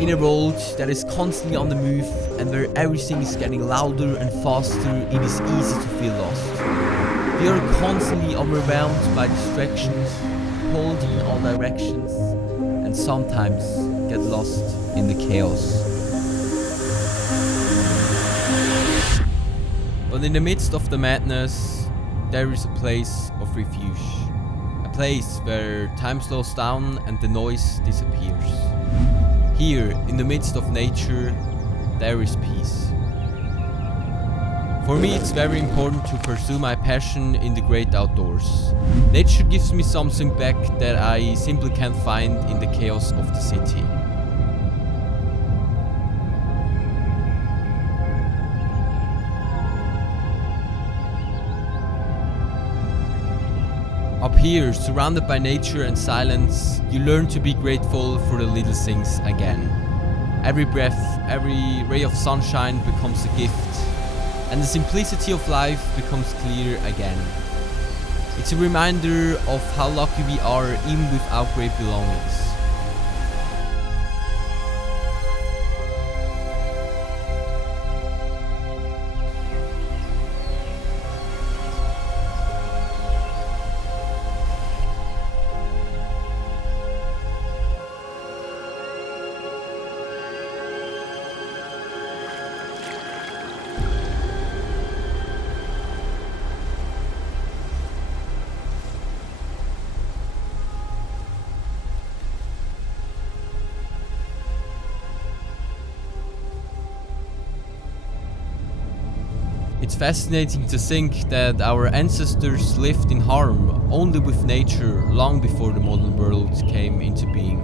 In a world that is constantly on the move and where everything is getting louder and faster, it is easy to feel lost. We are constantly overwhelmed by distractions, pulled in all directions, and sometimes get lost in the chaos. But in the midst of the madness, there is a place of refuge. A place where time slows down and the noise disappears. Here, in the midst of nature, there is peace. For me, it's very important to pursue my passion in the great outdoors. Nature gives me something back that I simply can't find in the chaos of the city. Up here, surrounded by nature and silence, you learn to be grateful for the little things again. Every breath, every ray of sunshine becomes a gift, and the simplicity of life becomes clear again. It's a reminder of how lucky we are even without great belongings. It's fascinating to think that our ancestors lived in harmony only with nature long before the modern world came into being,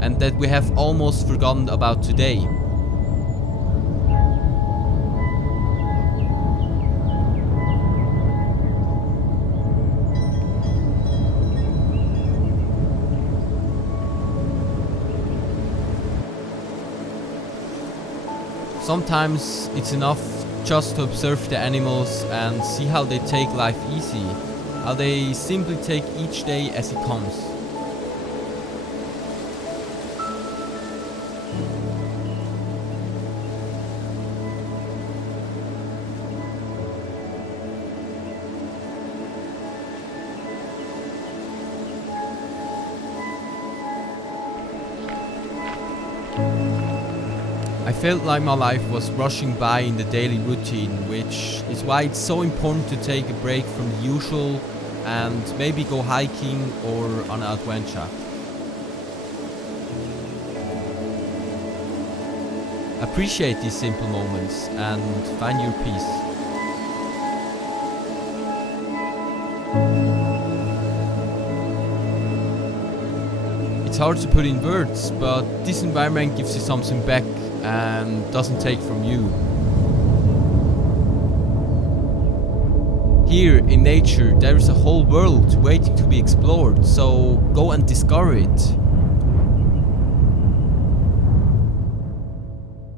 and that we have almost forgotten about today. Sometimes it's enough just to observe the animals and see how they take life easy, how they simply take each day as it comes. I felt like my life was rushing by in the daily routine, which is why it's so important to take a break from the usual and maybe go hiking or on an adventure. Appreciate these simple moments and find your peace. It's hard to put in words, but this environment gives you something back and doesn't take from you. Here in nature there is a whole world waiting to be explored, so go and discover it.